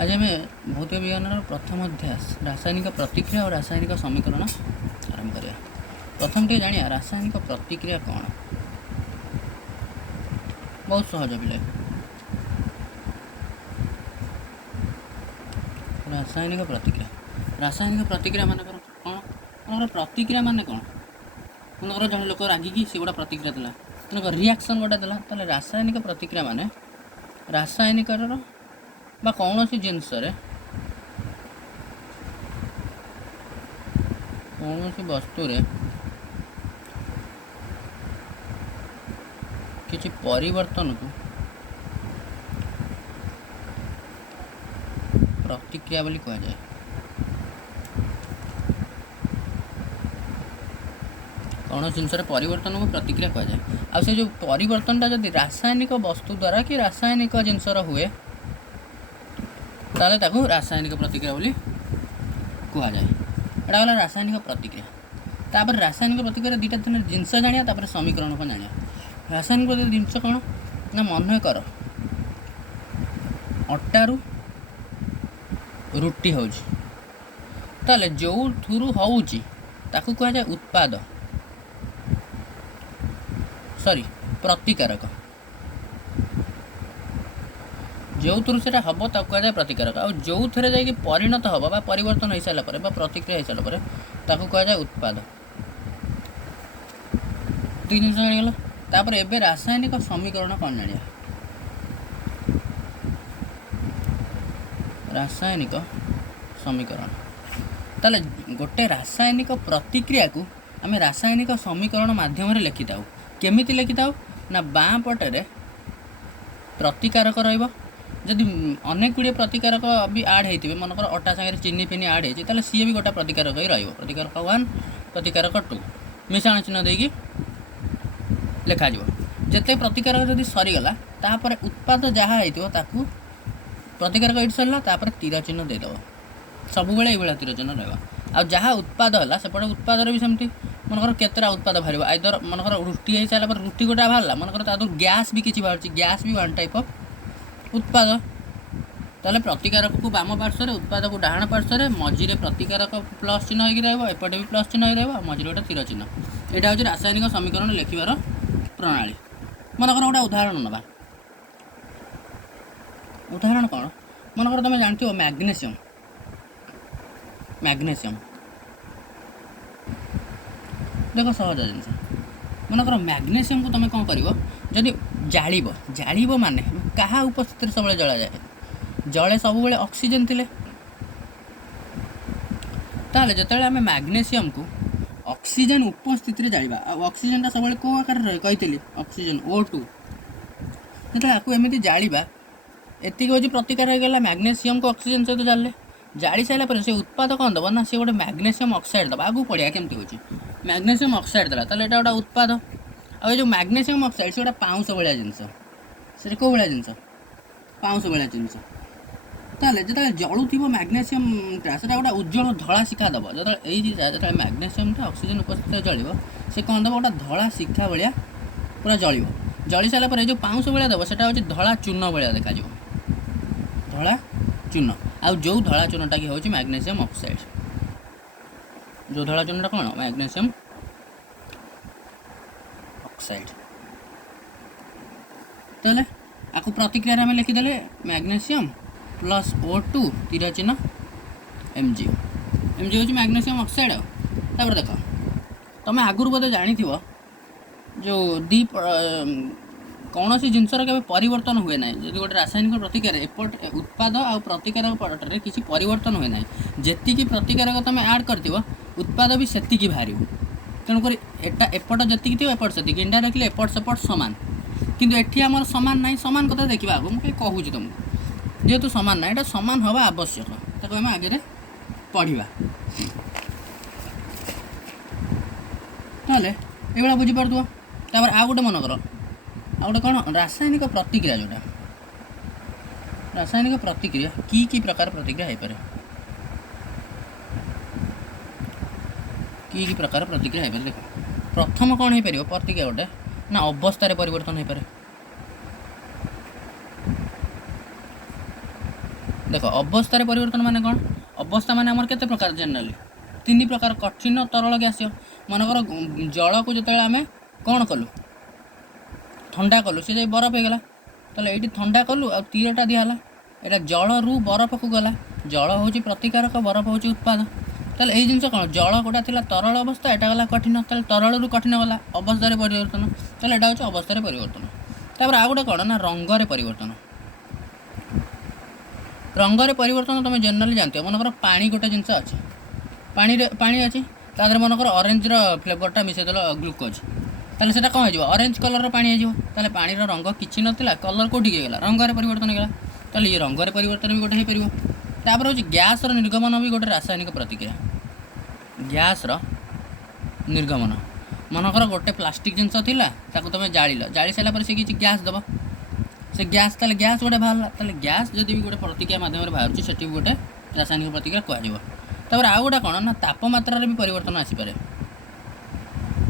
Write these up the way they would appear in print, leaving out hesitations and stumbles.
आज आम भौतिक विज्ञान प्रथम अध्याय रासायनिक प्रतिक्रिया और रासायनिक समीकरण आरंभ करिया। प्रथम टे जानिया रासायनिक प्रतिक्रिया कौन। बहुत सहज पिले। रासायनिक प्रतिक्रिया मान कौन प्रतिक्रिया मान कौन मनकर जन लोक रागिकी से गोटा प्रतिक्रिया देला मनकर रिएक्शन गोटा देला ताले रासायनिक प्रतिक्रिया मान रासायनिक बा कौन सी जिनस कौन सी वस्तु रे किसी परिवर्तन को प्रतिक्रिया बोली कह जाए। कौन जिनस परिवर्तन को प्रतिक्रिया कह जाए। आ से जो परिवर्तनटा जदि रासायनिक वस्तु द्वारा कि रासायनिक जिनसर हुए ताले ताकू रासायनिक प्रतिक्रिया बोली कह जाए। एटा वाला रासायनिक प्रतिक्रिया। तापर रासायनिक प्रतिक्रिया दुटा दिन जिनस जानिया तापर समीकरण को जानिया। रासायनिक प्रतिक्रिया जिनस कौन ना मन कर अटारू रुटी होउची ताले जो थुरु होउची ताकू कह जाए उत्पाद सॉरी प्रतिकारक। जो थ्रु से हम ताकू कह जाए प्रतिकारक। आ जो थे जाकि परिणत हम बा परिवर्तन हो सारा प्रतिक्रिया हो सारा ताकू कह जाए उत्पाद। तीन जिन जागला तापर एबे रासायनिक समीकरण कौन जानिया। रासायनिक समीकरण ताले गोटे रासायनिक प्रतिक्रिया को आम रासायनिक समीकरण माध्यम लिखि था। केमिति लिखि था ना बाँ पटे प्रतिकारक रहिबो। जदि अनेक गुड़े प्रतिकारक भी आड होते मनकर अटा सागर चीनी फिनी आड होती सी भी गोटा प्रतिकारक ही रही। प्रतिकारक 1 प्रतिकारक 2 मिश्रण चिन्ह देकी लिखा जिते प्रतिकारक जदि सरीगला तापर उत्पाद जहाँ होता प्रतिकारक ये सरला तीर चिन्ह देदेव। सब बेले ये तीर चिन्ह रहा। आ जहाँ उत्पाद है सेपटे उत्पाद भी सेमती मनकर केतरा उत्पाद बाहर आइदर मनकर रुटी हो सारा रुटी गोटा बाहर मनकर तादू गैस भी किसी बाहर। गैस भी वन टाइप ऑफ उत्पाद। ताले प्रतिकारक को बाम पार्श्व उत्पाद को डाहाण पार्श्व मझीरे प्रतिकारक प्लस चिन्ह हो एपटे भी प्लस चिन्ह हो मझीरे गोटे तीर चिन्ह। यहाँ हूँ रासायनिक समीकरण लिखार प्रणाली। मनकर गोटे उदाहरण नवा। उदाहरण कौन मनकर तुम जानते मैग्नेशियम। मैग्नेशियम देख सहज जिन मनकर मैग्नेशियम को तुम कौन कर जदि जाड़ माने क्या उपस्थित सब जला जाए जले सब बेले ऑक्सीजन थिले ताले जतले आम मैग्नेशियम को ऑक्सीजन उपस्थित जाइबा। ऑक्सीजन सब कौ आकार रहे कही ऑक्सीजन O2 जो आपको एमती जाइबा एति हूँ प्रतिकार होगा। मैग्नेशियम को ऑक्सीजन सहित जाले जाड़ी सारापर से उत्पाद कौन दब ना सी गोटे मैग्नेशियम ऑक्साइड दबा। आगू पढ़िया केमती हो मैग्नेशियम ऑक्साइड देला ताले एटा गोटे उत्पाद। आ जो मैग्नेशियम ऑक्साइड से गोटे पाउंस भाया जिनस से कौ भाया जिनस पाउंस भाया जिनस ताले जो जलुव मैग्नेशियमटा से गोटे उज्जवल धला शिखा दब। जो मैग्नेशियमटा ऑक्सीजन उपस्थित जल से कौन दब गोटे धला शिखा भाया पूरा जल जली सारापर जो पाउंस भाया दब से हूँ धला चूर्ण भाया देखा धला चूर्ण। आ जो धला चूर्णटा कि हूँ मैग्नेशियम ऑक्साइड। जो धला चूर्णटा कौन मैग्नेशियम ऑक्साइड। ताले आपको प्रतिक्रिया में लिखिदे मैग्नेशियम प्लस O2 तीर चिन्ह MgO। MgO हूँ मैग्नेशियम ऑक्साइड। तापर देख तुम आगुरी बोधे जानी जो दी कौन सी जिनसर के परिवर्तन हुए ना जब गोटे रासायनिक प्रतिक्रिया एपट उत्पाद आ प्रतिकारक पटरे किसी परिवर्तन हुए ना जी प्रतिकारक तुम ऐड कर उत्पाद भी सेतिकी बाहर। तेणुक एपट जी थी एपट से इनडायरेक्टली एपट सेपट सामान किंतु एठी आमर सामान ना सामान कथा देखा आगे मुझे कहूँ तुमको जेहेतु सामान ना यहाँ सामान हवा आवश्यक ताको आम आगे पढ़ा ताले ये बुझीपार। तापर आ गोटे मन कर आ गोटे कौन रासायनिक प्रतिक्रिया जोटा रासायनिक प्रतिक्रिया की प्रकार प्रतिक्रिया हो पारे की प्रकार प्रतिक्रिया हो पारे। देख प्रथम कौन हो पार प्रतिक्रिया गोटे ना अवस्था परिवर्तन हो पारे। देख अवस्था परिवर्तन माने कौन अवस्था माने आमर केते प्रकार जनरली 3 प्रकार कठिन तरल गैसीय मनकर जल को जो आम कौन कलु ठंडा कलु सी बरफ हो गला ताले ये ठंडा कलु आ तीरटा दिहला यहाँ जल रु बरफ को गला जल हूँ प्रतिकारक बरफ हूँ उत्पाद ताले यही जिनस कौन जल गोटा थी तरल अवस्था यहाँ गला कठिन ताले तरल रु कठिन गला अवस्था परिवर्तन ताले यहाँ हूँ अवस्था परिवर्तन तापर आ गोटे कौन ना रंगरे परिवर्तन रंगरे परिवर्तन तुम जनरली जानते मनकर पानी गोटे जिनस अच्छे पानी अच्छी तादर मनकर ऑरेंज फ्लेवरटा मिसेदेल ग्लुकोज ताले सेटा कौन हो ऑरेंज कलर पानी हो ताले पानी रंग किसी नाला कलर कौटी गला रंगरे परिवर्तन होगा ताले ये रंगरे परिवर्तन भी गोटे हो पार तापर हूँ गैस निर्गमन भी गोटे रासायनिक प्रतिक्रिया गैस निर्गमन मनकर गोटे प्लास्टिक जिनस था तुम जाली सारापर से किसी गैस दब से गैस ताले गैस गोटे बाहर ताले गैस जब भी गोटे प्रतिक्रिया मध्यम बाहर से भी गोटे रासायनिक प्रतिक्रिया कहपर आउ गोटा कौन ना तापमात्रा भी परिवर्तन आसीपे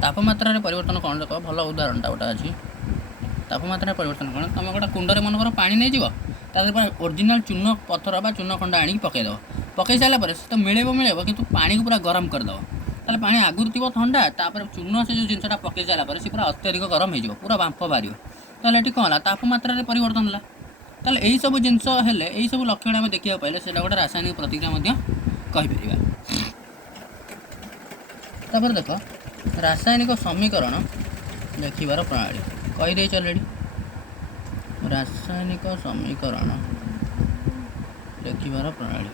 तापमात्रा परिवर्तन कौन देख भल उदाहरणटा गोटे अच्छी तापमात्रा परिवर्तन कौन तुम गोटे कुंडे मनकर पा नहीं जीव ओरिजिनल चून पथर बा चून खंड आनी पकईदेव पकई सारापर तो मिले कि पानी को पूरा गरम करदेव ताले पानी आगुरी थी ठंडा तापर चून से जो जिनसा पकई सारापर सी पूरा अत्यधिक गरम हो पूरा बांफ बाहर ताले ये कौन है तापमात्रा परिवर्तन है ताले यही सब जिनस यही सब लक्षण आम देखा पाइले से गोटे रासायनिक प्रतिक्रिया कहीपर तापर देख रासायनिक समीकरण देखिबार प्रणाली कहीदे अलरेडी रासायनिक समीकरण देखिबार प्रणाली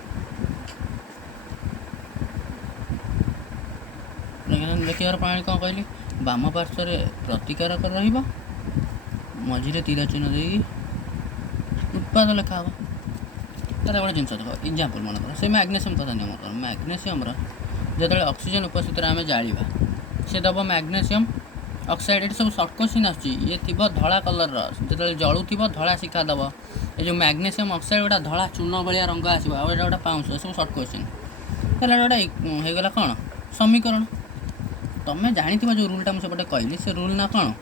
देखिबार प्रणाली कौन कहली बाम पार्श्व प्रतिकारक रहिबा मझिरे तीर चिन्ह दे उत्पाद लिखा हम तार गोटे जिन देख एग्जाम्पल मन कर से मैग्नेशियम कथा नियम कर मैग्नेशियम जो ऑक्सीजन उपस्थित आम जाड़ा से दब मैग्नेशियम ऑक्साइड ये सब सर्ट क्वेश्चन आए थी धला कलर जो जलू थी धला शिखा दब ये जो मैग्नेशियम ऑक्साइड गोटा धला चून भाया रंग आसो गोटे पाउंस सब सर्ट क्वेश्चन ताले गोटे होगला कौन समीकरण तुम्हें जानी जो रूलटा मुझे सेपटे कहली से रूल ना कौन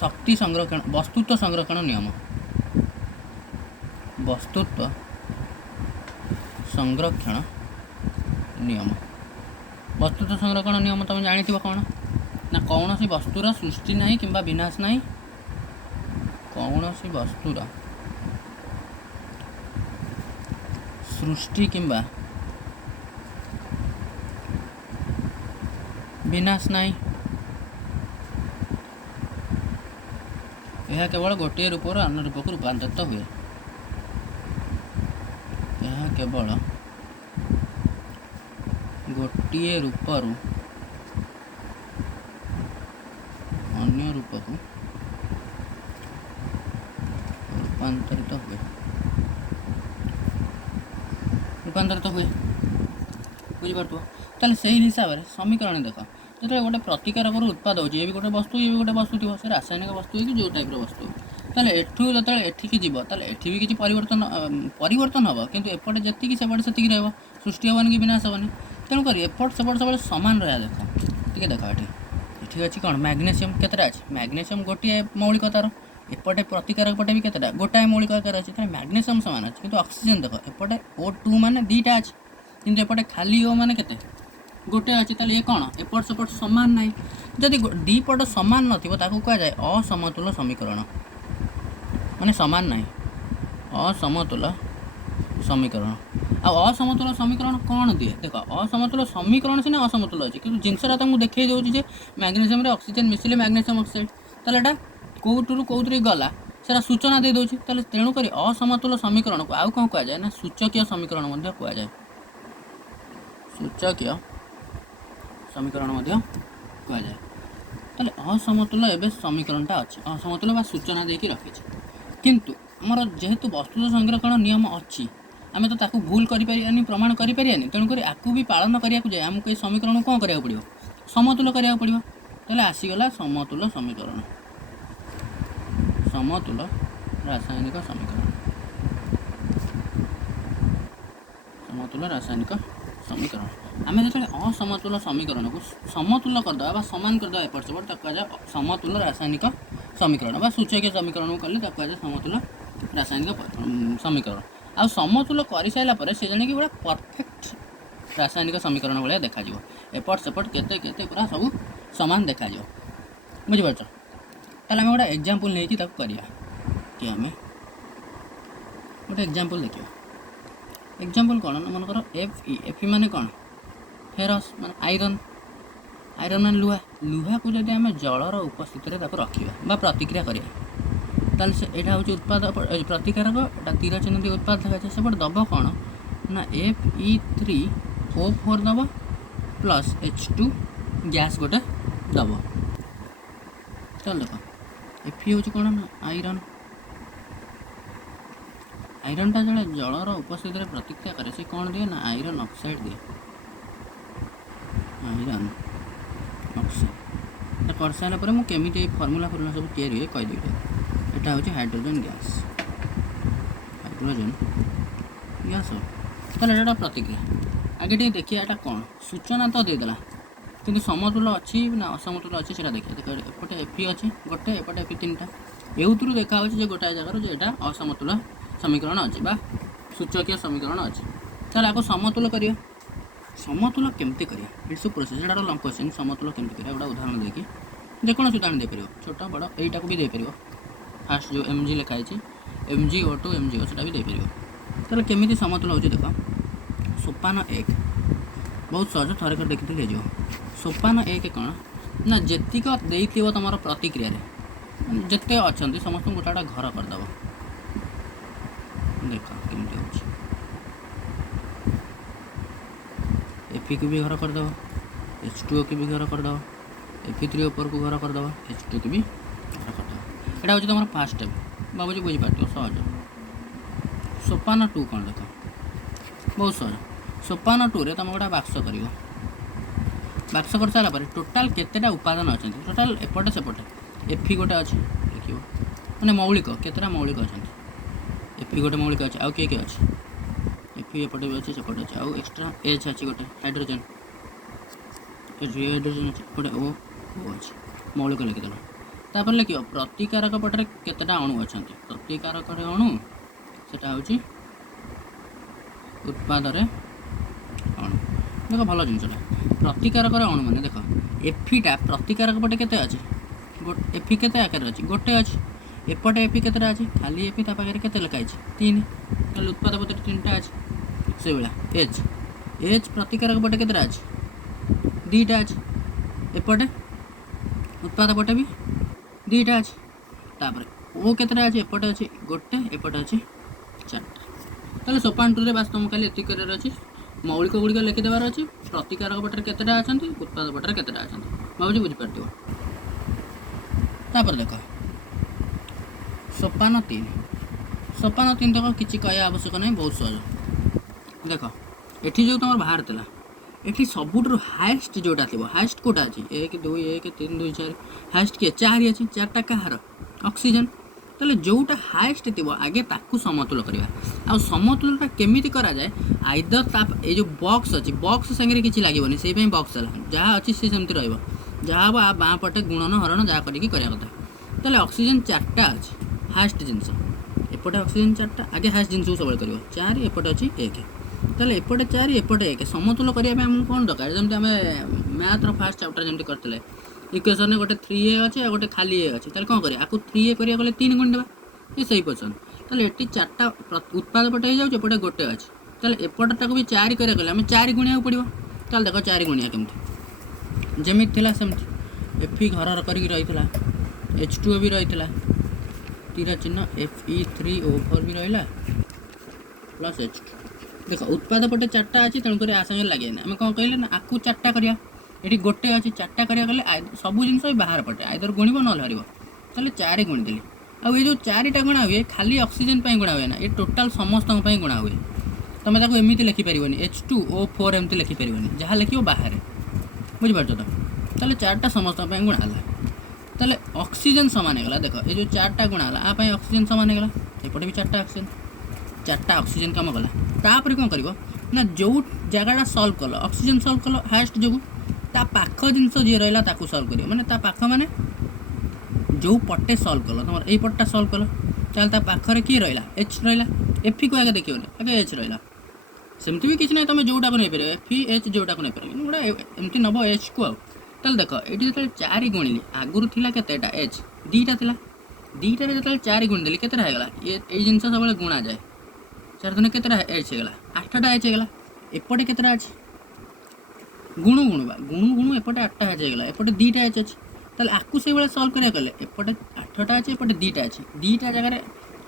शक्ति संरक्षण वस्तुत्व संरक्षण नियम वस्तुत्व संरक्षण नियम वस्तुत्व संरक्षण नियम तुम जानी कौन ना कौन सी वस्तुर सृष्टि नहीं कि विनाश नहीं कौन सी वस्तुर सृष्टि कि विनाश नहीं यह केवल गोटे रूपर अन्य रूप को रूपांतरित हुए यह केवल गोटे रूपरू अन्य रूप को रूपांतरित हुए बुझीपार ताले से हिसाब से समीकरण देख जो गोटे प्रतिकारक उत्पाद हो ये भी गोटे वस्तु ये भी गोटे वस्तु थी से रासायनिक वस्तु हो जो टाइप वस्तु ताले एठू जो एठिकी जीव ताले एठी भी किसी परिवर्तन हम किंतु एपटे जी सेपटे से रहा सृष्टि हेनी कि विनाश हेनी तेणुक एपट सेपट सब सामान रहा देख टे देख ये अच्छी कौन मैग्नेशियम केतटा अच्छे मैग्नेशियम गोटे मौलिकतार एपटे प्रतिकारक पटे भी केतटा गोटाए मौलिकतार अच्छे मैग्नेशियम सामान अच्छे किंतु ऑक्सीजन देख एपटे O2 मान दीटा अच्छे किंतु एपटे खाली O मान केते गोटे अच्छे ताले ये कौन एपट सेपट सामान ना जदि दी पट सामान नथिबो ताकू कहा जाए असमतुल समीकरण माने सामान ना असमतुल समीकरण आ असमतुल समीकरण कौन दिए देख असमतुल समीकरण सीना असमतुल अच्छे कि जिनसा तुमको देखा दूसरी मैग्नेशियम ऑक्सीजन मिसिले मैग्नेशियम ऑक्साइड ताले एटा कौटू कौतरी गला से सूचना दे दूसरी ताले तेणुक असमतुल समीकरण को आउ कौन कहुए ना सूचकीय समीकरण कहुए सूचकीय समीकरण कहुए ताले असमतुल एवं समीकरणटा अच्छे असमतुल बा सूचना देकी रखी किंतु आमर जेहेतु वस्तु संरक्षण नियम अच्छी आम तो ताकू भूल करें प्रमाण करें तेणुक आपको भी पालन करने जाए आमको ये समीकरण कौन करा पड़ो समतुल करा पड़ो ताले आसीगला समतुल समीकरण समतुल रासायनिक समीकरण समतुल रासायनिक समीकरण आम जो असमतुल समीकरण को समतुल करदे सामान करदे एपट सेपट कहुए समतुल रासायनिक समीकरण सूचकीय समीकरण को कले कहुए समतुल रासायनिक समीकरण ଆଉ ସମତୁଲ କରିସାରିଲା ପରେ ସେ ଜାଣିକି ପୁରା ପରଫେକ୍ଟ ରାସାୟନିକ ସମୀକରଣ ଭଳିଆ ଦେଖାଯିବ। ଏପଟ ସେପଟ କେତେ କେତେ ପୁରା ସବୁ ସମାନ ଦେଖାଯିବ। ବୁଝିପାରୁଛ? ତାହେଲେ ଆମେ ଗୋଟେ ଏକ୍ଜାମ୍ପଲ୍ ନେଇକି ତାକୁ କରିବା କି ଆମେ ଗୋଟେ ଏକ୍ଜାମ୍ପଲ୍ ଦେଖିବା। ଏକ୍ଜାମ୍ପଲ୍ କ'ଣ ନା ମନେକର Fe ମାନେ କ'ଣ? ଫେରସ୍ ମାନେ ଆଇରନ୍ ମାନେ ଲୁହାକୁ ଯଦି ଆମେ ଜଳର ଉପସ୍ଥିତିରେ ତାକୁ ରଖିବା ବା ପ୍ରତିକ୍ରିୟା କରିବା ତାହେଲେ ସେ ଏଇଟା ହେଉଛି ଉତ୍ପାଦ ପ୍ରତିକାରକ, ଏଇଟା ତୀର ଚିହ୍ନ ଦେଇ ଉତ୍ପାଦ ଦେଖାଯାଏ। ସେପଟେ ଦେବ କ'ଣ ନା Fe3O4 ଦେବ ପ୍ଲସ୍ H2 ଗ୍ୟାସ୍ ଗୋଟେ ଦେବ। ତାହେଲେ ଦେଖ Fe ହେଉଛି କ'ଣ ନା ଆଇରନ୍ଟା ଯେତେବେଳେ ଜଳର ଉପସ୍ଥିତିରେ ପ୍ରତିକ୍ରିୟା କରେ ସେ କ'ଣ ଦିଏ ନା ଆଇରନ୍ ଅକ୍ସାଇଡ଼୍ ଦିଏ। ଆଇରନ୍ ଅକ୍ସାଇଡ଼୍ କରିସାରିଲା ପରେ ମୁଁ କେମିତି ଏଇ ଫର୍ମୁଲା ସବୁ ତିଆରି ହୁଏ କହିଦେବି। এটা হচ্ছে হাইড্রোজেন গ্যাস তাহলে এটা প্রতিক্রিয়া আগে টিকে দেখিয়া এটা কোণ সূচনা তো দেদেলা কিন্তু সমতুল্য অছি না অসমতুল্য অছি সেটা দেখিয়া দেখ এপটে Fe আছে গোটে এপটে Fe তিনটা এউথরু দেখা হচ্ছে যে গোটাଏ জায়গার যে এটা অসমতুল্য সমীকরণ আছে বা সূচকীয় সমীকরণ আছে। তাহলে আকু সমতুল্য করিয়া সমতুল্য কেমতি করিয়া ইটস সু প্রসেস এটা লং কোশ্চেন সমতুল্য কেমতি করিয়া গোটা উদাহରଣ দেখি যেকୌଣସି ଉଦାହରଣ ଦେଇପାରିବ ଛୋଟ ବଡ଼ ଏଇଟାକୁ ବି ଦେଇପାରିବ। फास्ट जो Mg लिखाई MgO2 MgO से भी देपर। ताले केमी समतुल हो देख सोपान 1 बहुत सहज थरे देखी हो सोपान 1 कौन ना जेतिक देव तुम प्रतिक्रिया जिते अच्छा समस्त गोटा गोटा घर करदेव। देख केमी Fe को भी घर करदेव H2O को भी घर करदेव Fe3O4 को घर करदेव H2 को भी घर करदेव। এটা হচ্ছে তোমার ফার্স্ট স্টেপ ভাবুছি বুঝিপারছ সহজ। সোপান 2 କ'ଣ দেখ ବହୁତ ସହଜ। সোপান 2 ରେ ତୁମେ ଗୋଟେ ବାକ୍ସ କରିବ। ବାକ୍ସ କରିସାରିଲା ପରେ ଟୋଟାଲ୍ କେତେଟା ଉପାଦାନ ଅଛନ୍ତି ଟୋଟାଲ୍ ଏପଟେ ସେପଟେ Fe ଗୋଟେ ଅଛି ଦେଖିବ ମାନେ ମୌଳିକ କେତେଟା ମୌଳିକ ଅଛନ୍ତି। Fe ଗୋଟେ ମୌଳିକ ଅଛି ଆଉ କିଏ କିଏ ଅଛି Fe ଏପଟେ ବି ଅଛି ସେପଟେ ଅଛି ଆଉ ଏକ୍ସଟ୍ରା H ଅଛି ଗୋଟେ ହାଇଡ୍ରୋଜେନ୍ ଅଛି ଗୋଟେ O ଅଛି ମୌଳିକ ଲେଖିଦେଲ। तापर लिख प्रतिकारक पटे केतेटा अणु अच्छा प्रतिकारक अणु से उत्पाद अणु देख भल जिनसा प्रतिकारक अणु मैंने देख Feटा प्रतिकारक पटे केते अच्छे Fe केते आकार अच्छी गोटे अच्छी एपटे Fe केतेटा अच्छी खाली Fe पाखे केते लिखाई 3 उत्पाद पटे 3टा अच्छी से भाया H प्रतिकारक पटे केतेटा अच्छी 2टा अच्छी एपटे उत्पाद पटे भी 2टा अच्छी तापर O केतेटा अच्छी एपटे अच्छी गोटे एपटे अच्छी 4टा। ताले सोपान 2 रे बास तुम खाली एति करार अच्छी मौलिक गुड़िक लिखिदेवार अच्छी प्रतिकारक पटे केतेटा अच्छा उत्पाद पटे केतेटा अच्छा भावुँ बुझीपार। तापर देख सोपान 3 तक किसी कह आवश्यक नहीं बहुत सहज। देख ये जो तुम बाहर था ये सबुठ हाएस्ट जोटा थी हाएस्ट कोटा अच्छी 1 2 1 3 2 4 हाएस्ट किए 4 अच्छी 4टा कहार ऑक्सीजन ताले जोटा हाएस्ट थी आगे ताकू समतुल करवा आ समतुलटा केमिति करा जाए आइदर ये जो बॉक्स अच्छी बॉक्स संगे किसी लगे से बॉक्स है जहाँ अच्छी से सेमती रहा जहाँ बा बाँ पटे गुणन हरण जहाँ करके करा कथा। ताले ऑक्सीजन 4टा अच्छी हाएस्ट जिनस एपटे ऑक्सीजन 4टा आगे हाएस्ट जिनस सब कर 4 एपटे अच्छी 1 ताले एपटे 4 एपटे 1 समतुल करने कौन दरकार जमी आम मैथ्र फास्ट चैप्टर जमी करते इक्वेशन गोटे 3A अच्छे गोटे खाली ए अच्छे कौन करें आपको 3A करा गले 3 गुण देवा ये सही क्वेश्चन। ताले ये 4टा उत्पाद पटे हो जाए गोटे अच्छे ताले एपटा भी 4 करा गले आम 4 गुणिया पड़ो। ताले देख 4 गुणिया केमती जमी थी सेमती Fe घर करके रही H2O भी रही तीर चिन्ह Fe3O4 भी रहा प्लस H2 देख उत्पाद पटे 4टा अच्छी तेणुक आ सागे लगे आम कौन कहले ना आपको 4टा करा ये गोटे अच्छी 4टा करा गले सब जिन बाहर पटे आइदर गुणव न हर ताले 4 गुणिदेली आ ये जो 4टा गुणा हुए खाली ऑक्सीजन गुणा हुए ना ये टोटाल समस्त गुणा हुए तुम एमती लिखिपर H2O4 एमती लिखिपर जहाँ लिख बाहर बुझीपार तो ताले 4टा समस्त गुणा है ताले ऑक्सीजन सामान होगा देख ये जो 4टा गुणा है आप ऑक्सीजन सामान होगा एपटे भी 4टा ऑक्सीजन कम गला तापर कौन कर ना जो जगह सल्व कल ऑक्सीजन सल्व कल हाएस्ट जो ता पाख जिनस जी रहा सल्व कर माने ता पाख माने जो पटे सल्व कल तुम यही पट्टा सल्व कल ताल ता पाखरे किए रहा H रहा एफी को आगे देखियोनी आगे एच रहा सेमती भी किसी ना तुम जोटा को नहीं पार एफी एच जोटा को नहीं पार गोटे एमती नब एच को आल देख ये जो 4 गुणिली आगुरी थी केतेटा एच 2टा थी 2टार जो 4 गुणिदेली के ये जिन सब गुणा जाए 4 दिन के एच होगा 8टा एच होगा एपटे के अच्छे गुणु गुणुवा गुणु गुणु एपटे 8टा एच होगा एपटे 2टा एच अच्छे ताल आपको से भाई सल्व करा कले एपटे 8टा अच्छे एपटे 2टा अच्छे 2टा जगह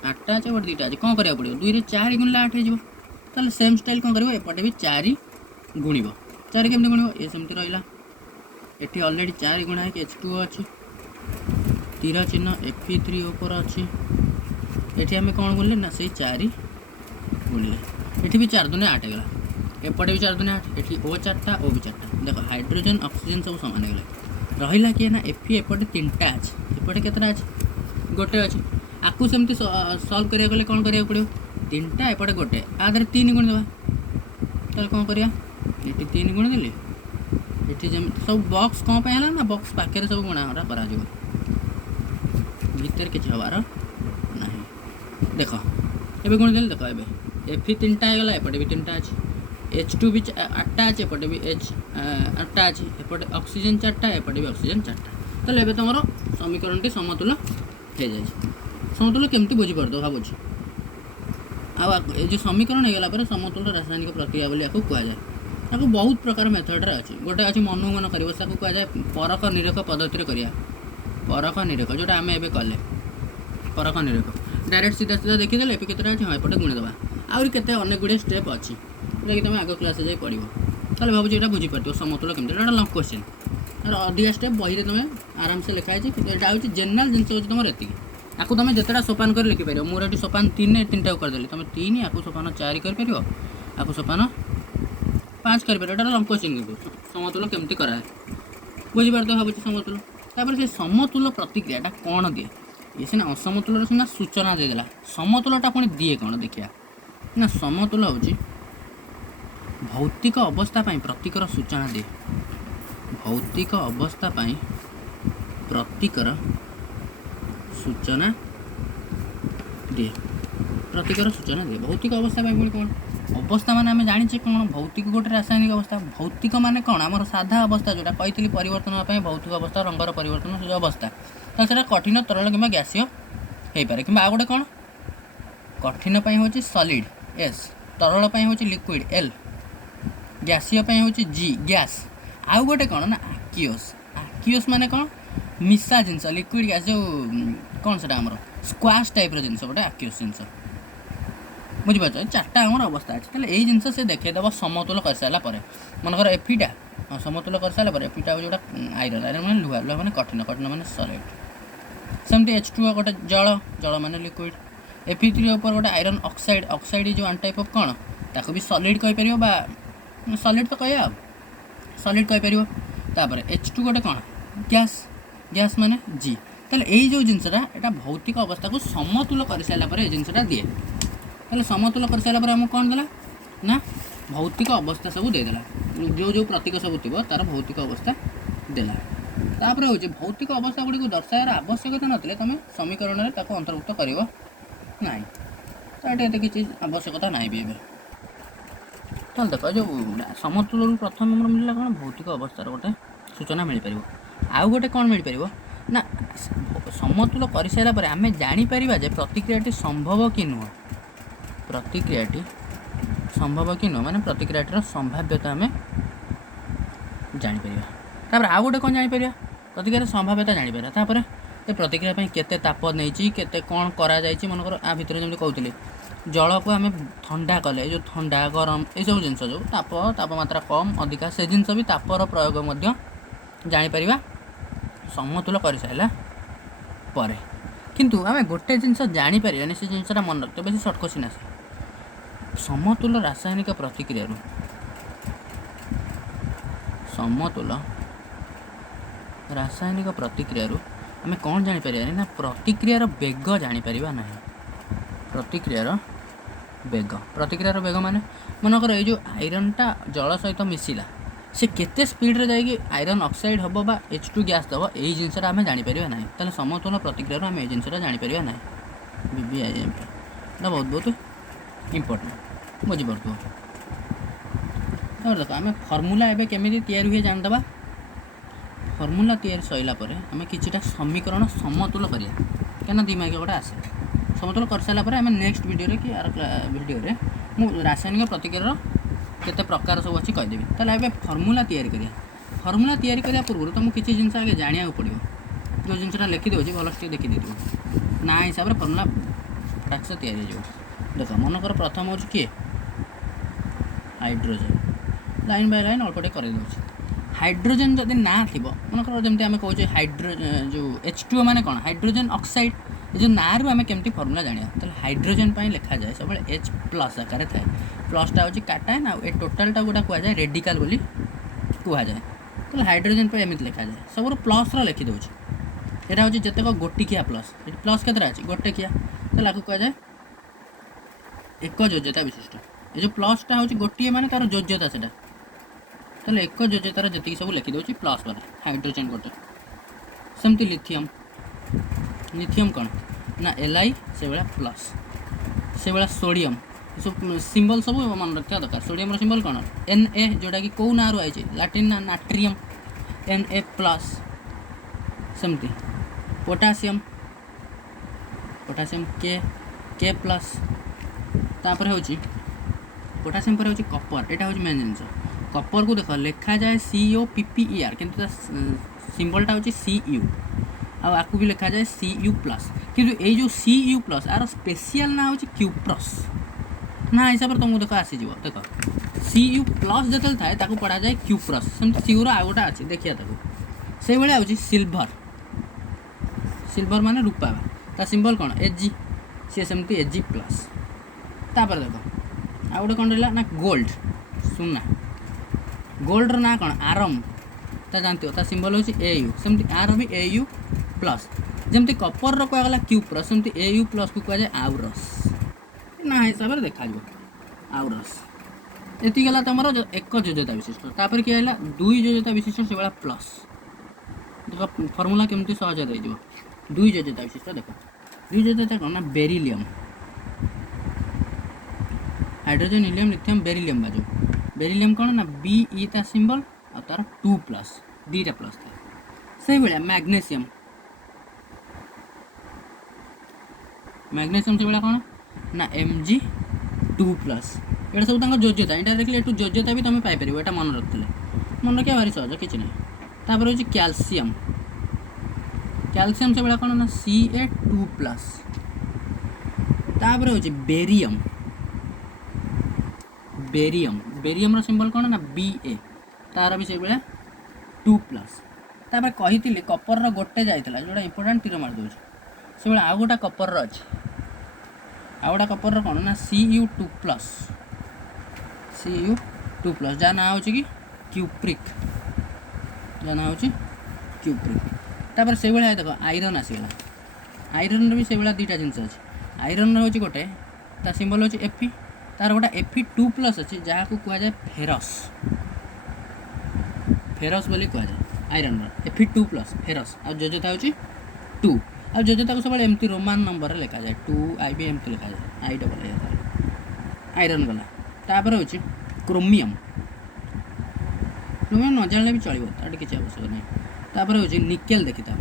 8टा अच्छे एपटे 2टा अच्छे कौन करा पड़ो 2 रे 4 गुणिले 8 हो सेम स्टाइल कौन कर एपटे भी 4 गुणव 4 केमती गुणव ये सेमती रहा ये अलरेडी 4 गुणा है H2O अच्छी तीर चिन्ह Fe3 ऊपर अच्छी ये आम कौन गुणले ना से 4 गुणिले ये भी 4 दूने 8 होगा एपटे भी 4 दूने 8 ये O 4टा O भी 4टा देख हाइड्रोजन ऑक्सीजन सब सामान होगा रहा किए ना Fe एपटे 3टा अच्छे एपटे के अच्छे गोटे अच्छे आपको सेमती सल्व करा गले कौन करा पड़ो 3टा एपटे गोटे आधे 3 गुण देवा कौन करा ये 3 गुण देली ये जमी सब बक्स कौन पे है ना बक्स पाखे सब गुणागुणा करा भीतर किसी हबार ना देख ए गुण देली देख ए Fe 3टा होगा एपटे भी 3टा अच्छे H2 भी 8टा अच्छे एपटे भी H 8टा अच्छे एपटे ऑक्सीजन 4टा एपटे भी ऑक्सीजन 4टा तो ये तुम समीकरण टी समतुल हो जाए समतुल केमती बुझीपार भावुँ जो समीकरण होगा पर समतुल रासायनिक प्रक्रिया बोली कहुए ताको बहुत प्रकार मेथड्रे अच्छे गोटे अच्छी मनोमन कर कहुए परख निरख पद्धति करा परख निरख जोटा आम ए कले परख निरख डायरेक्ट सीधा सीधा देखीदे ए के अच्छे हाँ एपटे गुणीदेवा आहरी के अनेक गुड़े स्टेप अच्छी जोटा तुम आग क्लास जाए पढ़ो ताले भावुँ यहाँ बुझीपार समतुल केमती गोटे लंग क्वेश्चन तार अधिका स्टेप बही तुम आराम से लिखाई यहाँ हूँ जेनराल जिन हूँ तुम एति आपको तुम जितेटा सोपान कर लिखिपार मोर ये सोपान 3 करदेली तुम 3 आपको सोपान 4 कर आपको सोपान 5 कर लंग क्वेश्चन समतुल केमती कराए बुझीपार तो भावुँ समतुल तापर से समतुल प्रतिक्रियाटा कौन दिए ये सीना असमतुल सीना सूचना देदेला समतुलटा पुणी दिए कौन देखिया ना समतुल हूँ भौतिक अवस्था प्रतीकर सूचना दिए भौतिक अवस्था प्रतीकर सूचना दिए प्रतीकर सूचना दिए भौतिक अवस्था पुणी कौन अवस्था माने आम जाने कौन भौतिक गोटे रासायनिक अवस्था भौतिक माने कौन आम साधा अवस्था जोटा कही परिवर्तन भौतिक अवस्था रंगर परिवर्तन से अवस्था तो से कठिन तरल कि गैसीय हो पारे कि आ गए कौन कठिन हूँ सॉलिड एस तरल हूँ लिक्विड एल गैसीय हूँ जी गैस आउ गोटे कौन ना आक्यूस आक्यूस माने कौन मिसा जिनस लिक्विड गैस जो कौन से आम स्क्वाश टाइप जिनस गोटे आक्यूस जिनस बुझीपार 4टा आम अवस्था अच्छे तेल यही जिनस से देखईदेव समतुल कर सारापर मनकर एफीटा समतुल कर सारापर एफीटा जोटा आयरन आयरन मैंने लुहा लुहा मैंने कठिन कठिन मैंने सॉलिड सेमती H2O गोटे जल जल माने लिक्विड Fe3 ऊपर गोटे आयरन ऑक्साइड ऑक्साइड जो वन टाइप ऑफ कौन ताको भी सॉलिड कहीपर सॉलिड तो कह सॉलिड कहीपर तापर H2 गोटे कौन गैस गैस माने जी तेल यही जो जिनसा यहाँ भौतिक अवस्था को समतुल कर सारापर ये जिनसा दिए तेल समतुल कर सारापर आमको कौन देला ना भौतिक अवस्था सब देदेला जो जो प्रतीक सब थी तार भौतिक अवस्था देला तापर हूँ भौतिक अवस्था गुड़ी को दर्शार आवश्यकता नथिले तुम समीकरण में अंतर्भुक्त कर ना तो ये किसी आवश्यकता ना भी तो देख जो समतुल प्रथम मिलला कौन भौतिक अवस्थार गोटे सूचना मिल पार आउ गोटे कौन मिल पार ना समतुल कर सारापर आम जापर जे प्रतिक्रियाटी संभव कि नुह प्रतिक्रियाटी संभव कि नुह माने प्रतिक्रियाटीर संभाव्यता आम जापर तापर आउ गोटे कौन जापर प्रतिक्रिया संभाव्यता जापर तापर ये प्रतिक्रिया केते ताप नहीं केते कौन करा मनकर आ भितर जमी कहते जल को आम ठंडा कले जो ठंडा गरम ये सब जिनस जो तापमात्रा कम अधिका से जिनस भी तापर प्रयोग जापर समतुल कर सारा पर किंतु आम गोटे जिनस जापर से जिनसा मन रखते बेस सर्ट क्वेश्चन आसे समतुल रासायनिक प्रतिक्रिया समतुल रासायनिक प्रतिक्रिया आम कौन जापर ना प्रतिक्रियार बेग जापर ना प्रतिक्रियार बेग माने मनकर ये जो आयरनटा जल सहित मिसिला से केते स्पीड रे जाइए आयरन ऑक्साइड हम बा H2 गैस दब यही जिनसा आम जापर ना ताले समतुल प्रतिक्रिया आम ये जिनसा जापर ना बीबीआईएम बहुत बहुत इंपोर्टेंट बुझीपड़ो। देख आम फर्मूला एवं केमी या जानदे फर्मूला या सरला आम किटा समीकरण समतुल करा क्या दिमाग गोटे आसे समतुल कर सारापर आम नेक्स्ट वीडियो कि आर वीडियो मुझे रासायनिक प्रतिक्रिया केते प्रकार सब अच्छी कहीदेवी। ताल ए फर्मूला या फर्मूला या पूर्व तुमको किसी जिन आगे जाना पड़ो जो जिनसा लिखिदे भल से देखी दे ना हिसाब से फर्मूला फटाक से या देख मनकर प्रथम हूँ किए हाइड्रोजन लाइन बाय लाइन अल्पटे कर हाइड्रोजन जदि ना थी मनकर जमी आम कहे जो H2O माने कौन हाइड्रोजन ऑक्साइड जो ना रू आम केमती फर्मूला जाना तो हाइड्रोजन लिखा जाए सब H प्लस आकार थाए प्लसटा हूँ काटायन आ टोटालटा गोटा कहुए रेडिकाल बोली कहुए तो हाइड्रोजन पर एमती लिखा जाए सब प्लस लिखिदे यहाँ हूँ जितक गोटिकिया प्लस प्लस के अच्छी गोटेकिया तो आपको कहुए एक योज्यता विशिष्ट ये जो प्लसटा हूँ गोटे माने तार योज्यता से तो एक योज्यतार जी सब लिखिदे प्लस वाला हाइड्रोजन गोटे सेमती लिथियम लिथियम कौन ना Li से भाया प्लस से भाया सोडियम सब सिंबल सब मन रखा दरकार सोडियम सिंबल कौन Na जोटा कि कौ ना आई लाटिन ना नाट्रियम Na प्लस सेमती पोटासियम पोटासियम के प्लस तापर हूँ पोटासियम पर हूँ कपर यहाँ हूँ मेन जिन कपर को देख लिखा जाए COPPER किंतु सिंबलटा हूँ Cu आपको भी लिखा जाए Cu प्लस किंतु ये जो Cu प्लस यार स्पेशल ना हूँ क्यूप्रस ना हिसाब से तुमको देख आसीज देख Cu प्लस जो थाए पढ़ा जाए क्यूप्रस सेमती सीर आ गोटा अच्छी देखिए से भाया हूँ सिल्भर सिल्भर माने रूपा ता सिंबल कौन Ag सी सेमती Ag प्लस तापर देख आ गोटे कौन रहा ना गोल्ड सुना गोल्डर ना कौन आरम ता जानते हो ता सिंबल हूँ Au सेमती आर भी Au प्लस जमती कपर कहगला क्यूप्रस सेमती Au प्लस को कहुए आउरस ना हिसाब से देखा आउरस ये गला तुम एक योज्यता विशिष्ट तापर किए दुई योज्यता विशिष्ट से भाया प्लस देख फर्मूला केमती सहज हो दुई योज्यता विशिष्ट देख दुई योज्यता कौन ना beryllium hydrogen helium lithium beryllium बाजू बेरिलियम कौन ना Be ता सिंबल और तार 2 प्लस दीटा प्लस था से भाया मैग्नेशियम मैग्नेशियम से भाया कौन ना Mg2 प्लस ये सब योज्यता यहाँ देखिए ये योज्यता भी तुम पाइपर यहाँ मन रखते मन रखा भारी सहज कि तापर हूँ कैल्शियम कैल्शियम से भाया कौन ना Ca2 प्लस तापर हूँ बेरियम बेरियम बेरियम सिंबल कौन ना Ba तार भी से भाया 2 प्लस तापर कही कपर गोटे जाइला जोटा इंपोर्टाट तीर मारिदे से भाया आउ गोटा कपर अच्छे आउ गोटा कपर कौन ना Cu2 प्लस Cu2 प्लस जहाँ ना हूँ कि क्यूप्रिक जहाँ ना हूँ क्यूप्रिक तापर से भाया देख आयरन आसगला आयरन भी से भाया दुईटा जिनस अच्छे आयरन हूँ गोटे ता सिंबल हूँ Fe तार गोटे Fe2 प्लस अच्छी जहाँ को कहुए फेरस फेरस बोली कहुए आयरन Fe2 प्लस फेरस आ योज्यता हूँ 2 आ योज्यता को सब एमती रोमान नंबर लिखा जाए 2 एमती लिखा जाए I आयरन गला तापर हूँ क्रोमियम क्रोमियम न जाने भी चलो तार किसी आवश्यक नहीं तापर हूँ निकेल देखी था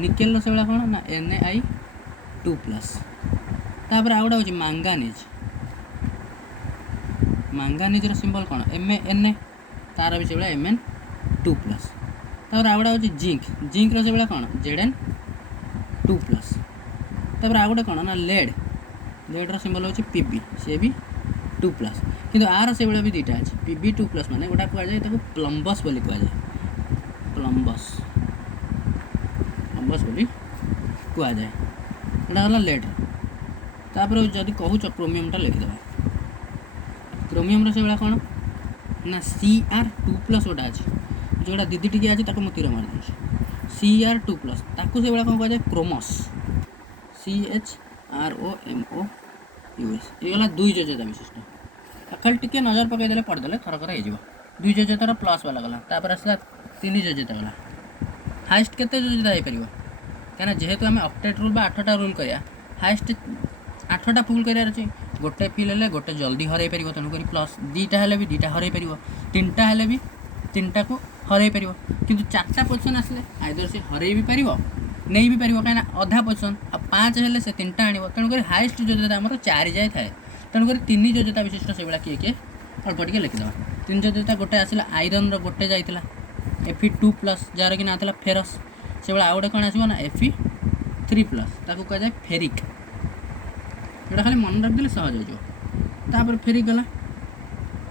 निकेल से भाया कौन ना Na2 प्लस तापर आ गोटा हूँ मांगानिज मांगानिजर सिंबल कौन Na तार भी से भाया Mn2 प्लस तापर आ गोटा हूँ जिंक जिंक से भाया कौन Zn2 प्लस तापर आ गोटे कौन ना लेड लेड्र सिंबल हूँ Pb सी भी 2 प्लस किंतु आर से भाया भी दुईटा अच्छे Pb2 प्लस माने गोटा कहुए प्लम्बस बोली कहुए प्लम्बस प्लम्बस बोली कहुए गोटा है लेड तापर जदि कहूच क्रोमियमटा लिखिदेवा क्रोमियम से भाया कौन ना Cr2 प्लस गोटा अच्छे जोटा दीदी टी अच्छे ताको तीर मारिदे Cr2 प्लस ताकू से भाया कौन कहुए क्रोमस CHROMOUS ये गला दुई योज्यता विशिष्ट खाली टी नजर पकईदे पढ़ीदे थरकर हो दुई योज्यतार प्लस वाला गला तापर आसला 3 योज्यता गला हाइस्ट केते योज्यता हो पार कहीं जेहेतु आम ऑक्टेट रूल 8टा रूल करिया हाइस्ट आठटा फुल करार अच्छे गोटे फिल है गोटे जल्दी हरई पार तेणुक प्लस दुईटा भी दुईटा हरई पार तीनटा हेल्ले भी तीनटा को हरई पार कि चार्टा पोजिशन आसले आइदर से हरई भी पार नहीं भी पार कहीं अधा पोजिशन आ 5 हेल्ले से तीनटा आण तेणुक हाएस्ट योग्यता आमर 4 जाए थाए तेणुक 3 योग्यता विशिष्ट से किए किए अल्प टे लिखिदेव 3 योग्यता गोटे आसला आयरन रोटे जाइला Fe2+ जार कि ना था फेरस से आउ गोटे कौन आसो ना Fe3+ ताको कहुए फेरिक जोटा खाली मन रखिदे सहज हो फेरिक गला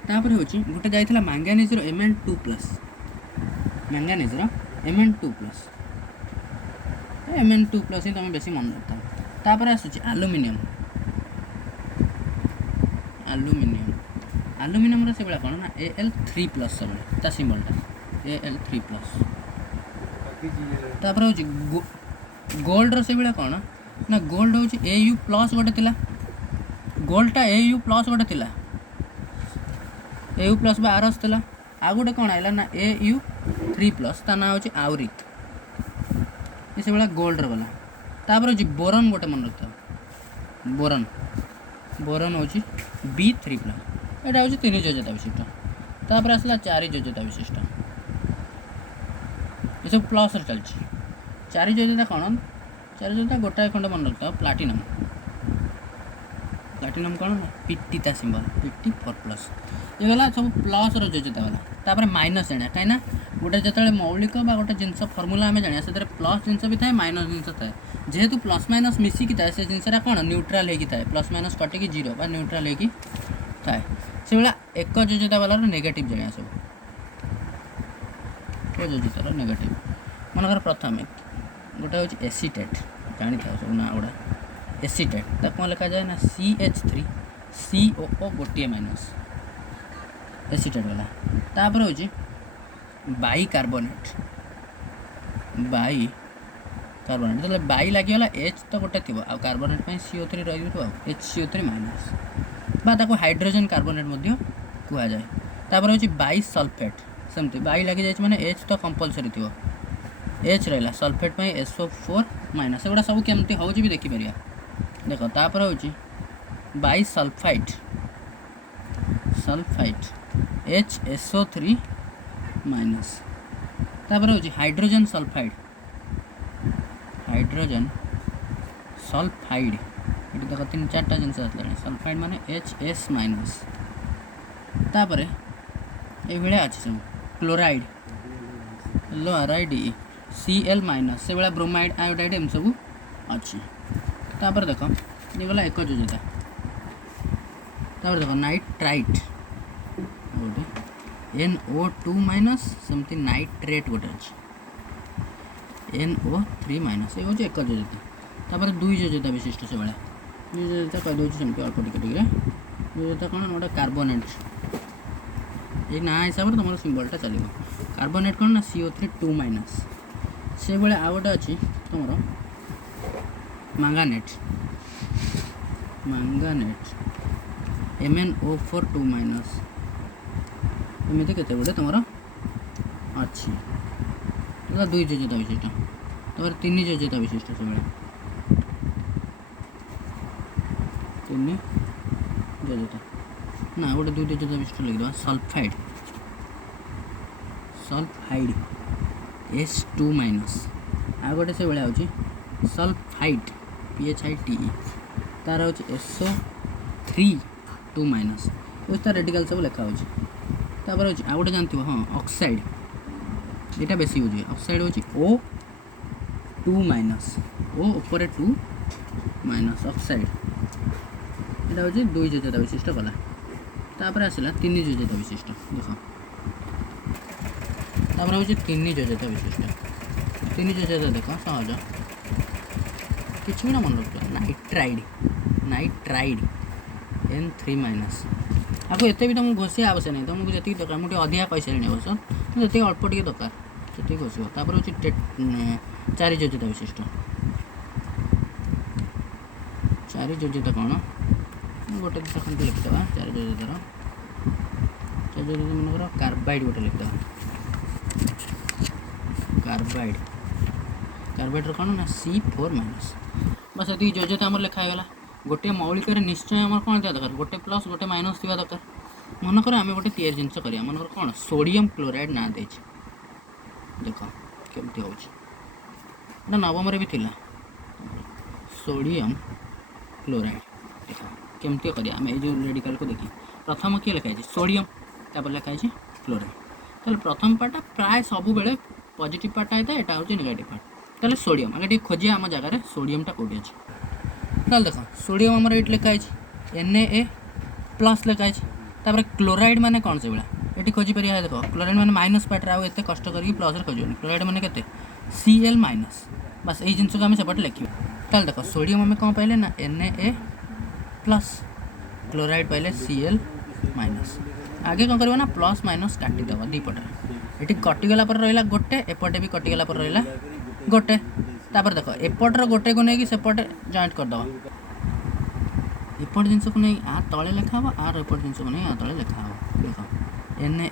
तापर हूँ गोटे जाइला manganese Mn2+ manganese Mn2+ Mn2+ ही तुम बेसी मन रखता तापर आसूँ आलुमिनियम आलुमिनियम से भाया कौन ना Al3+ सब सिंबलटा Al3+ तापर हूँ गोल्ड से भाया कौन ना गोल्ड हूँ Au+ गोटे थिला गोल्डटा Au+ गोटे थिला Au+ आरस थिला आ गोटे कौन आइला ना Au3+ ता ना हूँ आउरिक ये से भाया गोल्ड गला तापर हूँ बोरन गोटे मन रखता बोरन हूँ B3+ यहाँ हूँ 3 योग्यता विशिष्ट तापर आसला 4 योग्यता विशिष्ट ये सब प्लस चलती 4 योग्यता कौन 4 योग्यता गोटाए खंड मन रखता प्लाटिनम कौन ना Pt सिंबल Pt4+ ये गला सब प्लस योग्यता गला तापर माइनस जाना कहीं गोटे जो मौलिक गोटे जिनस फर्मूला आम जाना से प्लस जिनस भी थाए माइनस जिनस थाए जेहेतु प्लस माइनस मिसिकी थाए से जिनसा कौन न्यूट्राल होगी थाए प्लस माइनस कटिकी 0 बा न्यूट्राल होगी थाए से भाया एक योग्यता वाला नेगेटिव जाना सब योग्यतार नेगेटिव मनकर प्रथम गोटे हूँ एसीटेट जानी था सब ना गुड़ा एसीटेट कौन लिखा जाए ना CH3 COO गोटे माइनस एसीटेट वाला तापर हूँ बाइकार्बोनेट तो बाई लगिगला H तो गोटे थी आ कार्बोनेट CO3 रही HCO3- बा हाइड्रोजन कार्बोनेट कहुए तापर हूँ बाई सल्फेट सेमती बाई लगी जाए मैंने H तो कंपलसरी थी H रहा सल्फेट SO4- से गुड़ा सब केमती हो देखिपर देख तापर हूँ बाई सल्फाइड HSO3- तापर हूँ हाइड्रोजन सल्फाइड ये देख 3-4टा जिनस आसला सल्फाइड माने HS- तापर ये अच्छे सब क्लोराइड Cl- से भाया ब्रोमाइड आयोडाइड एम सब अच्छी तापर देख ये गला एक योग्यता तापर देख नाइट्राइट गोटे NO2- सेमती नाइट्रेट गोटे अच्छे NO3- ये हूँ एक योग्यता तापर 2 योग्यता विशिष्ट से भाया 2 योग्यता कहीदे सेमती अल्प टिके योग्यता कौन गोटे कार्बोनेट ये ना हिसाब से तुम सिंबलटा चलो कार्बोनेट कौन ना CO3- से भाया आ गए अच्छी तुम मैंगानेट MnO4- एमती के तुम अच्छी 2 योग्यता विशिष्ट तापर 3 योग्यता विशिष्ट से भाया 3 योग्यता ना गोटे 2 योग्यता विशिष्ट लिखिद सल्फाइड S2- आ गोटे से भाया हूँ सल्फाइड PHITE तार हूँ SO3- तार रेडिकल सब लिखा हो तापर हूँ आ गोटे जानते हाँ ऑक्साइड यहाँ बेसी यूज ऑक्साइड हूँ O2- O उपर 2- ऑक्साइड यहाँ हूँ 2 योग्यता विशिष्ट गला तापर आसला 3 योग्यता विशिष्ट देख तापर हूँ 3 योग्यता विशिष्ट 3 योग्यता देख सहज किसी भी ना मन रख नाइट्राइड N3- आपको एते भी तुमको घोषिया आवश्यक नहीं तुमको जी दरकार मुझे अधिका पैसा अवश्य जी अल्प टे दरकार से घोष तापर हूँ 4 योग्यता विशिष्ट 4 योग्यता कौन गोटे खंड लिखिद 4 योग्यतार 4 योग्यता मनकर कार्बाइड गोटे लिखिद कार्बाइड कौन ना C4- बस ये योग्यता आम लिखागला गोटे मौलिक निश्चय आम कौन था दरकार गोटे प्लस गोटे माइनस थी दरकार मनकर आम गोटे तैयारी जिनस करिया मनकर कौन सोडियम क्लोराइड ना दे देख केमती हो नवम भी थिला सोडियम क्लोराइड देख केमती करिया आम ये रेडिकल को देखिए प्रथम किए लिखाई सोडियम तापर लिखाई क्लोराइड ताहले प्रथम पार्टा प्राय सब बेले पॉजिटिव पार्टा होता है यहाँ हूँ नेगेटिव पार्ट ताहले सोडियम आगे टी खोजिया आम जगार सोडियमटा कौटी अच्छे ताल देख सोडियम आमर ये लिखाई Na प्लस लिखाई तापर क्लोराइड माने कौन से भाया ये खोजी पार देख क्लोराइड माने माइनस पार्ट आउ एत कष्ट करके प्लस खोजन क्लोराइड माने के Cl माइनस बस यही जिनस को आम सेपटे लिखा ताल देख सोडियम आम कौन पाइले ना Na प्लस क्लोराइड पाइले Cl माइनस आगे कौन करवा ना प्लस माइनस काटिदेव दीपटे ये कटिगला पर रहा गोटे एपटे भी कटिगला पर रहा गोटे तापर देख एपटर गोटे को लेकिन सेपटे जॉइंट करदेव एपट जिनस को नहीं आ तले लिखा हम आर एपट जिनस को नहीं आ तले लिखा हम देख Na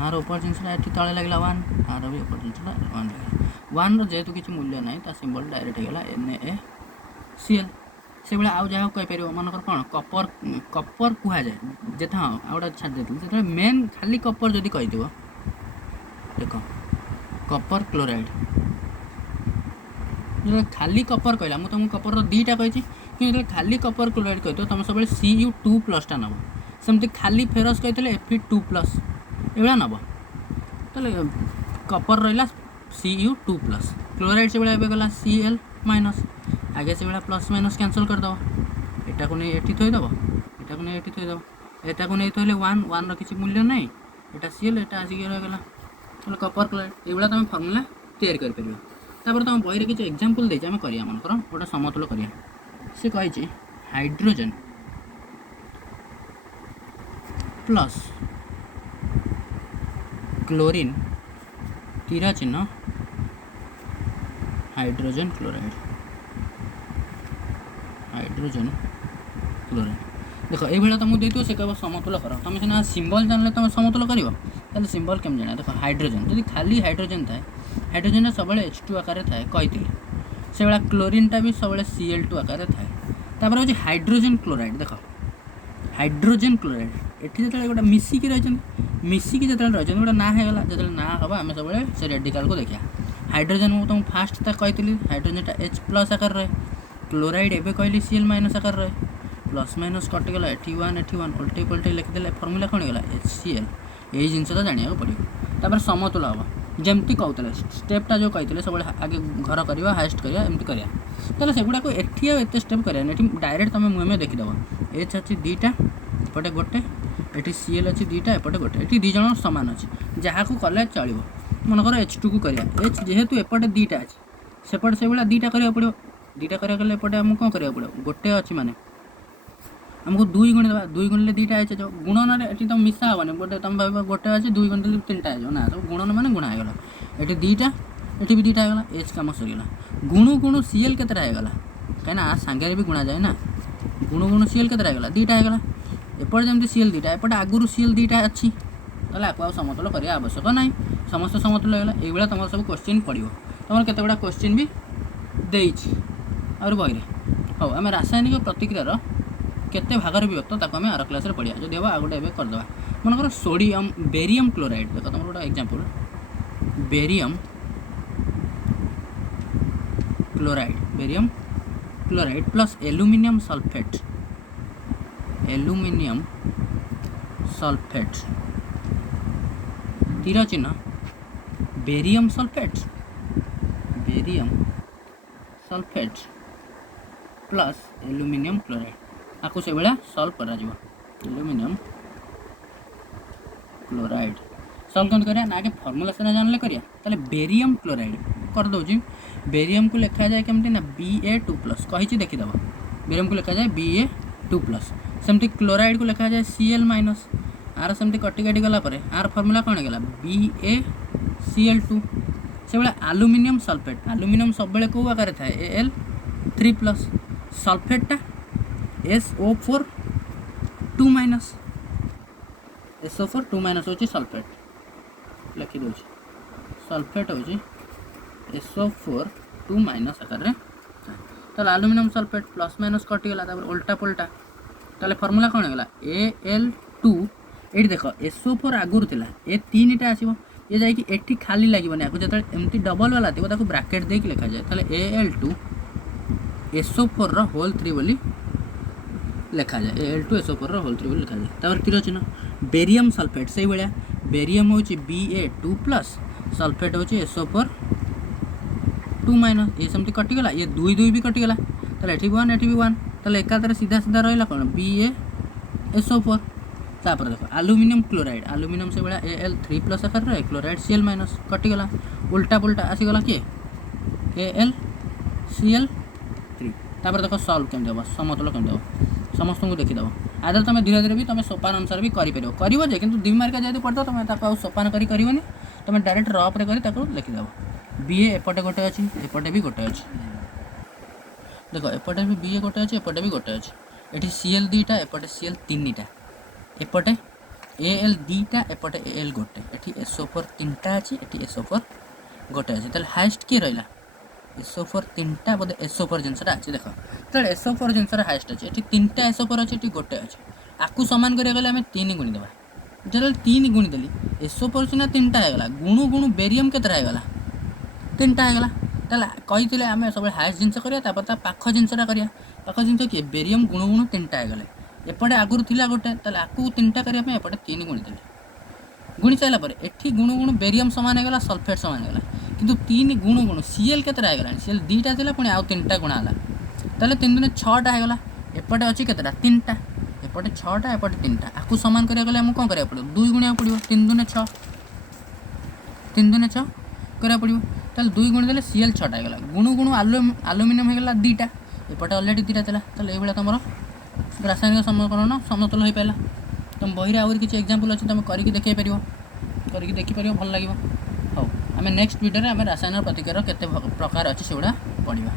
आर ऊपर जिनसा ये तले लगे 1 आर भी ऊपर जिनसा 1 लगे 1 जेहेतु किसी मूल्य ना सिंबल डायरेक्ट होगा NaCl से भाई आउ जहाँ कहीपर मनकर कौन कपर कपर कहुए जिते हाँ आउटा छाड़ देती से मेन खाली कपर जदि कही देख कपर क्लोराइड जो खाली कपर कहला मुझे तुमको कपर दीटा कही कि खाली कपर क्लोराइड कही तुम सब Cu2+ टा नब सेमती खाली फेरस कही Fe2+ ये नब तो कपर रहा Cu2+ क्लोराइड से भाई गला Cl माइनस आगे से भाया प्लस माइनस कैंसल करदेव एटा को नहीं एटी थोदेव एटा को नहीं एटी थोदेव एटा को नहीं थोले 1 किसी मूल्य ना एटा Cl एटा आसिक रहीगला तो कपर क्लोराइड ये तुम फर्मुला तैयारी कर तुम बही किसी एग्जांपल देते आम करिया मनकर गोटे समतुल करिया से कही हाइड्रोजन प्लस क्लोरीन तीरा चिन्ह हाइड्रोजन क्लोराइड हाइड्रोजन क्लोराइड देख ये तुमको देती से कह समतुल कर तुम सीना सिंबल जानले तुम समतुल कर सिंबल केम जाना देख हाइड्रोजन जब खाली हाइड्रोजन थाए हाइड्रोजन सब H2 आकार थाए कही से भाया क्लोरीनटा भी सब Cl2 आकार थाए तापर हूँ हाइड्रोजन क्लोराइड देख हाइड्रोजन क्लोराइड ये जो गोटे मिसिकी रही मिसिकी जो रही गोटे ना होगा जो ना हम आम सब से रेडिकल को देखा हाइड्रोजन मुझे तुमको फास्ट तक कही हाइड्रोजनटा H+ आकार रहे क्लोराइड एवं कहली Cl- आकार रहे प्लस माइनस कटिगला एटी 1 उल्टे पल्टे लिखिदे फर्मुला कौन गला HCl यही जिनस जाना पड़ो तापर समतुल हम जमती कहते स्टेपटा जो कही सब आगे घर करवा हाइस्ट करवा एमती करा से गुड़ाक एत स्टेप करा डायरेक्ट तुम मुहे देखीदेव H अच्छी दीटा एपटे गोटे ये Cl अच्छी दीटा एपटे गोटे ये दी जन सामान अच्छे जहाँ को कले चलो मनकर H2 को करा H जेहेतु एपटे दीटा अच्छे सेपटे से भाया दीटा करा पड़ो दीटा करा एपटे आमको कौन करा पड़ो गोटे अच्छी माने आमको 2 गुणी देवा 2 गुणिले दीटा है जो गुणन ये तुम मिसा हेनी गोटे तुम भाव गोटे अच्छे 2 गुणिले 3टा है ना सब गुणन मैंने गुणा होगा ये दीटा ये भी दीटा होगा H कम सरीगला गुणु गुणु Cl केतटा होगा कहीं सांगे भी गुणा जाए ना गुणु गुणु Cl केतटा होगा 2टा होगा एपटे जमी Cl 2टा एपटे आगुरी Cl 2टा अच्छी ताले आपको समतुल करवा आवश्यक ना समस्त समतुल होगा ये तुम सब क्वेश्चन पड़ो तुम केत गुड़ा क्वेश्चन भी देती और बही हाँ आम रासायनिक प्रतिक्रियार केते भागर विभक्त ताको आम आर क्लास पढ़िया जो हम आ गोटे करदे मनकर सोडियम बेरियम क्लोराइड देख तुम गोटे example barium chloride plus aluminium sulphate तीर चिन्ह barium sulphate plus aluminium chloride आपको से भाया सल्व कर एल्युमिनियम क्लोराइड सल्व कौन करिया ना आगे फर्मुला सीना जानले करिया ताले बेरियम क्लोराइड कर दउची बेरियम को लिखा जाए केमती ना Ba2+ कही देखीदेव बेरियम को लिखा जाए Ba2+ सेमती क्लोराइड को लिखा जाए Cl- आर सेमती कटी काटी गला पर आर फर्मुला कौन गला BaCl2 से भाया आलुमिनियम सब बेले कौ आकार थाए Al3+ सल्फेटटा SO4 2- हूँ सल्फेट लिखिदे सल्फेट हूँ SO4 2- आकार ତାହେଲେ ଆଲୁମିନିୟମ ସଲଫେଟ୍ ପ୍ଲସ୍ ମାଇନସ୍ କଟିଗଲା ତାପରେ ଓଲ୍ଟା ପୋଲ୍ଟା ତାହେଲେ ଫର୍ମୁଲା କ'ଣ ହେଇଗଲା Al2 ଏଇଠି ଦେଖ SO4 ଆଗରୁ ଥିଲା ଏ ତିନିଟା ଆସିବ ये जाकि एठी खाली लगे आपको जो एमती डबल वाला थी ताको ब्राकेट देके लिखा जाए ताले Al2 SO4 रो होल 3 बोली लिखा जाए Al2 SO4 रो होल 3 बोली लिखा जाए तापर तीर चिन्ह बेरियम सल्फेट से भाया बेरियम होची Ba2+ सल्फेट होची SO4 2- ये समती कटिगला ये 2 2 भी कटिगला ताले एठी 1 एठी भी 1 ताले एकादरे सीधा सीधा रहिला कोन BaSO4 तापर देखो आलुमिनियम क्लोराइड आलुमिनियम से भाया Al3+ आकार रे क्लोराइड Cl- कटिगला उल्टा पुल्टा आसीगला किए AlCl3 तापर देखो सॉल्व केम देबो समतल केम देबो समस्त को देखि देबो आदर तुम धीरे धीरे भी तुम सोपान अनुसार भी करि परियो करिवो जे किंतु 2 मार्क जेतु पड़तो तुम ताको सोपान करि करिवोनी तुम डायरेक्ट रफ रे करि ताको लिखि देबो Ba एपटे गोटे अछि एपटे भी गोटे अछि देखो एपटे भी Ba गोटे अछि एपटे भी गोटे अछि एठी Cl दुईटा एपटे Cl तीनटा एपटे Al दुईटा एपटे Al गोटे एठी SO4 तीनटा अछि एठी SO4 गोटे अछि तले हाईएस्ट की रहला SO4 तीनटा बोले SO4 जिनसटा अछि देखो तले SO4 जिनसरा हाईएस्ट अछि एठी तीनटा SO4 अछि एठी गोटे अछि आकु समान करिया गले हमें 3 गुणी देबा जले 3 गुणी देली SO4 सिना तीनटा हे गला गुणु गुणु बेरियम केतरा हे गला तीनटा हे गला तले कहिथिले हमें सब हाईएस्ट जिनस करिया तापर ता पाख जिनसटा करिया पाख जिनस की बेरियम गुणु गुणु तीनटा हे गले एपटे आगुरु थिला गोटे ताले आकु तीनटा करिया पे एपटे 3 गुणी देली गुणी साइला पर एठी गुणु गुणु बेरियम समान हे गला सल्फेट समान हे गला किंतु 3 गुणु गुणु Cl केतरा हे गला Cl दुईटा थिला पुनी आउ तीनटा गुणा हला ताले 3 दुने 6टा हे गला एपटे अछि केतरा तीनटा एपटे 6टा एपटे 3टा आकु समान करिया गले हम कोन करिया पड़ो 2 गुणिया पड़ियो 3 दुने 6 करिया पड़ियो ताले 2 गुणी देले Cl 6टा हे गला गुणु गुणु एल्युमिनियम हे गला 2टा एपटे ऑलरेडी 2टा थिला ताले ए बेला तमरो रासायनिक समीकरण समतुल हो पाला तुम बहिरे आउर किसी एग्जांपल अच्छे तुम करके देखै परियो करके देखि परियो भल लागिवो हो आमे नेक्स्ट वीडियो रे आमे रासायनिक प्रतिक्रिया केते प्रकार अछि सेउडा पढिबा।